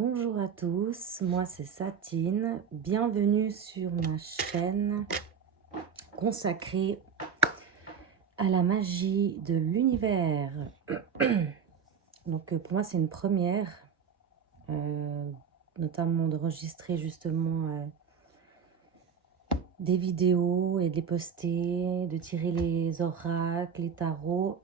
Bonjour à tous, moi c'est Satine, bienvenue sur ma chaîne consacrée à la magie de l'univers. Donc pour moi c'est une première, notamment d'enregistrer justement des vidéos et de les poster, de tirer les oracles, les tarots.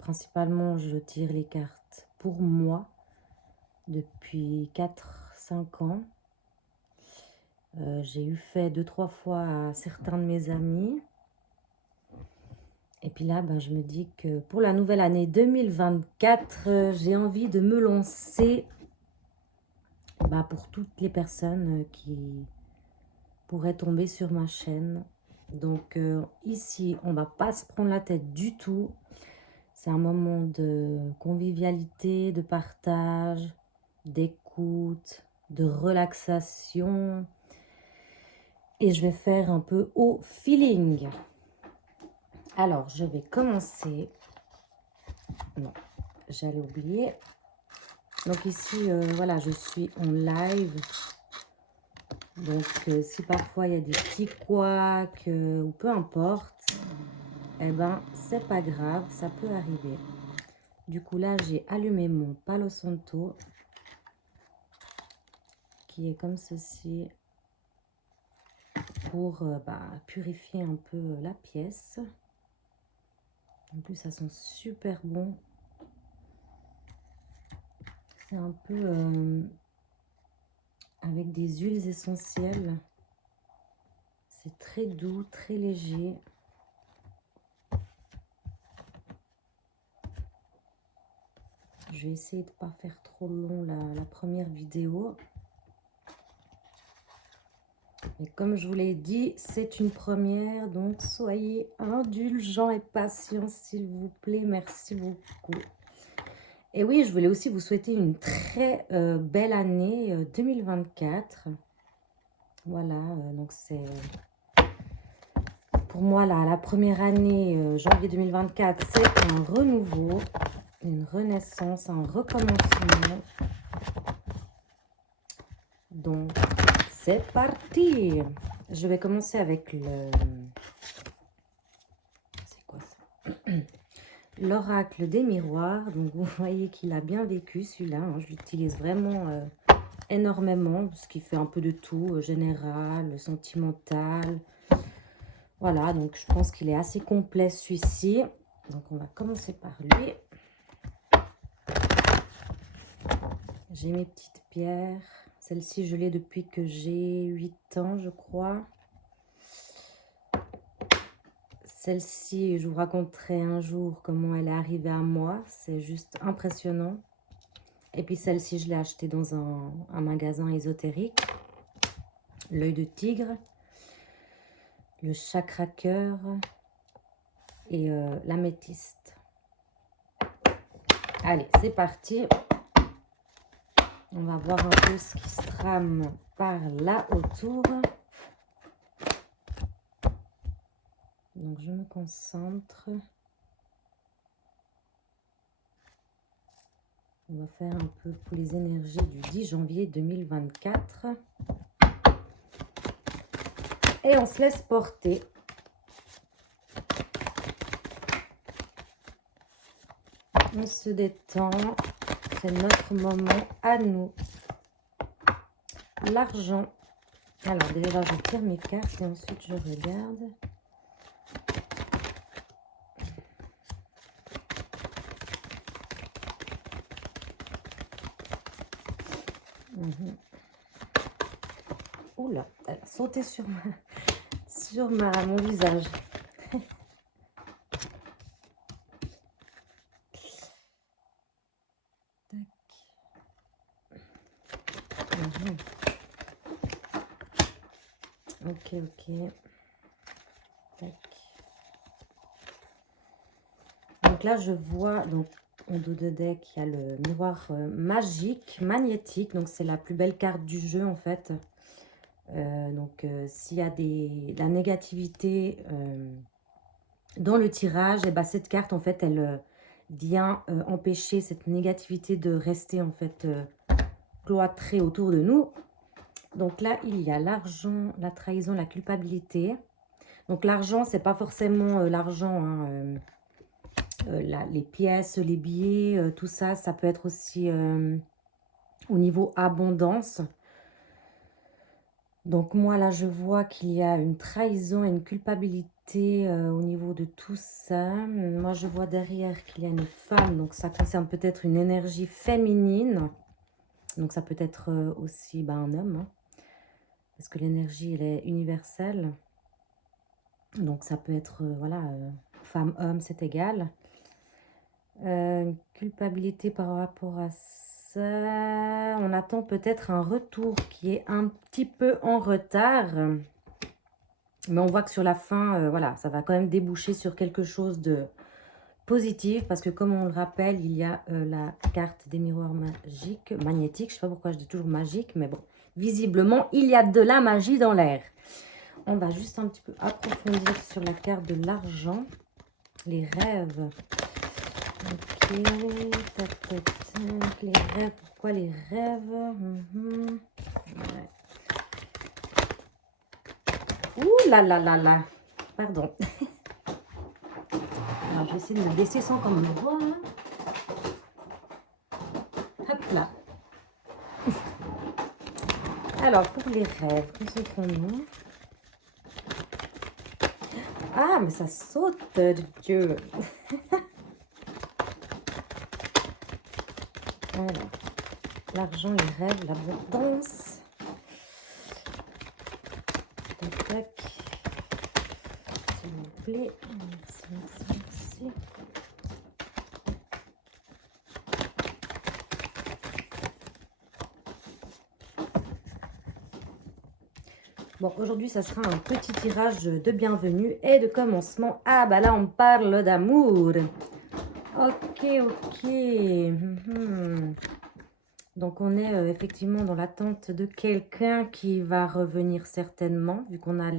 Principalement je tire les cartes pour moi depuis 4-5 ans. J'ai eu fait 2-3 fois à certains de mes amis. Et puis là, je me dis que pour la nouvelle année 2024, j'ai envie de me lancer pour toutes les personnes qui pourraient tomber sur ma chaîne. Donc ici, on va pas se prendre la tête du tout. C'est un moment de convivialité, de partage, d'écoute, de relaxation. Et je vais faire un peu au feeling. Alors, je vais commencer. Non, j'allais oublier. Donc ici, voilà, je suis en live. Donc, si parfois il y a des petits couacs ou peu importe, eh ben, c'est pas grave, ça peut arriver. Du coup, là, j'ai allumé mon Palo Santo qui est comme ceci pour purifier un peu la pièce. En plus, ça sent super bon. C'est un peu avec des huiles essentielles. C'est très doux, très léger. Je vais essayer de ne pas faire trop long la première vidéo. Mais comme je vous l'ai dit, c'est une première. Donc, soyez indulgents et patients, s'il vous plaît. Merci beaucoup. Et oui, je voulais aussi vous souhaiter une très belle année 2024. Voilà, donc c'est pour moi la première année, janvier 2024, c'est un renouveau, une renaissance, un recommencement. Donc, c'est parti. Je vais commencer avec le... C'est quoi ça? L'oracle des miroirs. Donc, vous voyez qu'il a bien vécu celui-là. Hein. Je l'utilise vraiment énormément parce qu'il fait un peu de tout, général, sentimental. Voilà, donc je pense qu'il est assez complet celui-ci. Donc, on va commencer par lui. J'ai mes petites pierres. Celle-ci, je l'ai depuis que j'ai 8 ans, je crois. Celle-ci, je vous raconterai un jour comment elle est arrivée à moi. C'est juste impressionnant. Et puis celle-ci, je l'ai achetée dans un magasin ésotérique. L'œil de tigre, le chakra cœur et l'améthyste. Allez, c'est parti. On va voir un peu ce qui se trame par là autour. Donc, je me concentre. On va faire un peu pour les énergies du 10 janvier 2024. Et on se laisse porter. On se détend. C'est notre moment à nous. L'argent. Alors, déjà, je tire mes cartes et ensuite, je regarde. Oula, elle a sauté sur mon visage. Tac. Ok, ok. Tac. Donc là, je vois, donc en dos de deck, il y a le miroir magique, magnétique. Donc, c'est la plus belle carte du jeu, en fait. S'il y a de la négativité dans le tirage, et cette carte, en fait, vient empêcher cette négativité de rester en fait cloîtrée autour de nous. Donc là, il y a l'argent, la trahison, la culpabilité. Donc l'argent, c'est pas forcément l'argent, hein, les pièces, les billets, tout ça, ça peut être aussi au niveau abondance. Donc moi là, je vois qu'il y a une trahison et une culpabilité au niveau de tout ça. Moi, je vois derrière qu'il y a une femme, donc ça concerne peut-être une énergie féminine. Donc ça peut être aussi un homme, hein, parce que l'énergie, elle est universelle. Donc ça peut être, voilà, femme, homme, c'est égal. Culpabilité par rapport à ça. On attend peut-être un retour qui est un petit peu en retard. Mais on voit que sur la fin, voilà, ça va quand même déboucher sur quelque chose de positif. Parce que comme on le rappelle, il y a la carte des miroirs magiques, magnétiques. Je ne sais pas pourquoi je dis toujours magique, mais bon. Visiblement, il y a de la magie dans l'air. On va juste un petit peu approfondir sur la carte de l'argent. Les rêves. Ok. Tac, tac, tac. Les rêves. Pourquoi les rêves? Ouais. Ouh là là là là. Pardon. Alors, je vais essayer de me baisser sans qu'on me voit. Hop là. Alors, pour les rêves, concentrons-nous. Ah, mais ça saute, Dieu. Alors, l'argent, les rêves, l'abondance. Tac, tac. S'il vous plaît. Merci, merci, merci. Bon, aujourd'hui, ça sera un petit tirage de bienvenue et de commencement. Ah, bah là, on parle d'amour. Ok, ok. Donc, on est effectivement dans l'attente de quelqu'un qui va revenir certainement, vu qu'on a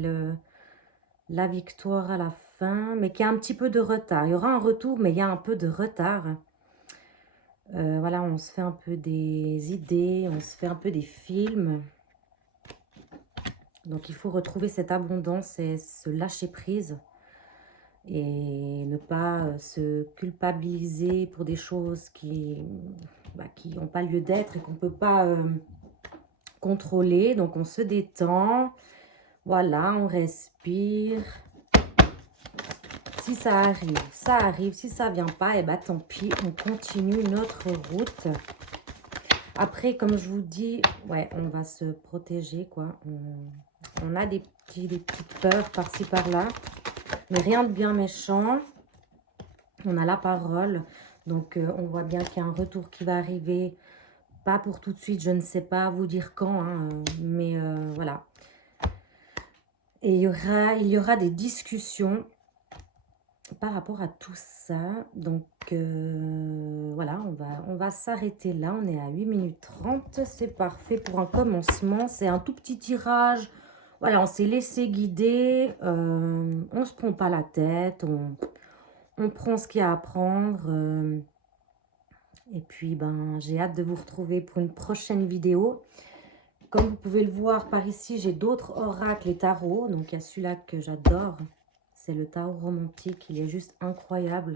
la victoire à la fin, mais qui a un petit peu de retard. Il y aura un retour, mais il y a un peu de retard. Voilà, on se fait un peu des idées, on se fait un peu des films. Donc, il faut retrouver cette abondance et se lâcher prise. Et ne pas se culpabiliser pour des choses qui n'ont pas lieu d'être et qu'on ne peut pas contrôler. Donc, on se détend. Voilà, on respire. Si ça arrive, ça arrive. Si ça ne vient pas, et tant pis, on continue notre route. Après, comme je vous dis, ouais, on va se protéger, quoi. On a des petites peurs par-ci, par-là. Mais rien de bien méchant. On a la parole. Donc, on voit bien qu'il y a un retour qui va arriver. Pas pour tout de suite, je ne sais pas vous dire quand. Hein, mais voilà. Et il y aura des discussions par rapport à tout ça. Donc, voilà, on va s'arrêter là. On est à 8 minutes 30. C'est parfait pour un commencement. C'est un tout petit tirage. Voilà, on s'est laissé guider. On ne se prend pas la tête. On prend ce qu'il y a à prendre. Et puis, j'ai hâte de vous retrouver pour une prochaine vidéo. Comme vous pouvez le voir par ici, j'ai d'autres oracles et tarots. Donc, il y a celui-là que j'adore. C'est le tarot romantique. Il est juste incroyable.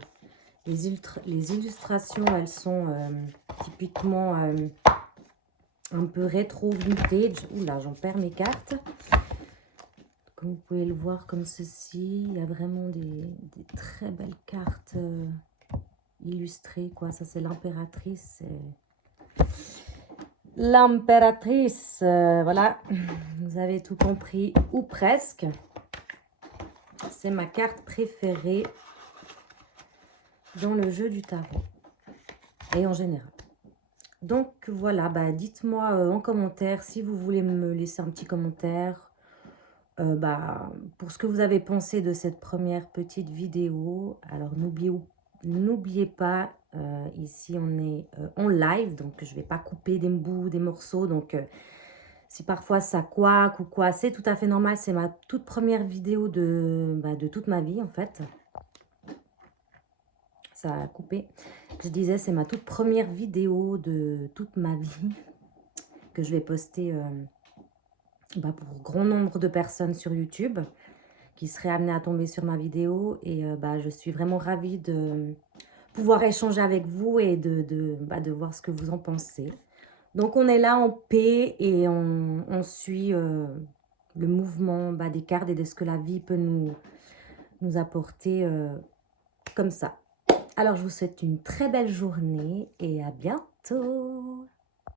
Les illustrations, elles sont typiquement un peu rétro vintage. Oula, j'en perds mes cartes. Comme vous pouvez le voir comme ceci, il y a vraiment des très belles cartes illustrées, quoi. Ça, c'est l'impératrice. L'impératrice, voilà. Vous avez tout compris, ou presque. C'est ma carte préférée dans le jeu du tarot. Et en général. Donc, voilà. Dites-moi en commentaire si vous voulez me laisser un petit commentaire. Pour ce que vous avez pensé de cette première petite vidéo. Alors, n'oubliez pas, ici on est en live, donc je ne vais pas couper des bouts, des morceaux. Donc, si parfois ça couac ou quoi, c'est tout à fait normal. C'est ma toute première vidéo de toute ma vie, en fait. ça a coupé. Je disais, c'est ma toute première vidéo de toute ma vie que je vais poster pour grand nombre de personnes sur YouTube qui seraient amenées à tomber sur ma vidéo. Et je suis vraiment ravie de pouvoir échanger avec vous et de voir ce que vous en pensez. Donc, on est là en paix et on suit le mouvement des cartes et de ce que la vie peut nous apporter comme ça. Alors, je vous souhaite une très belle journée et à bientôt.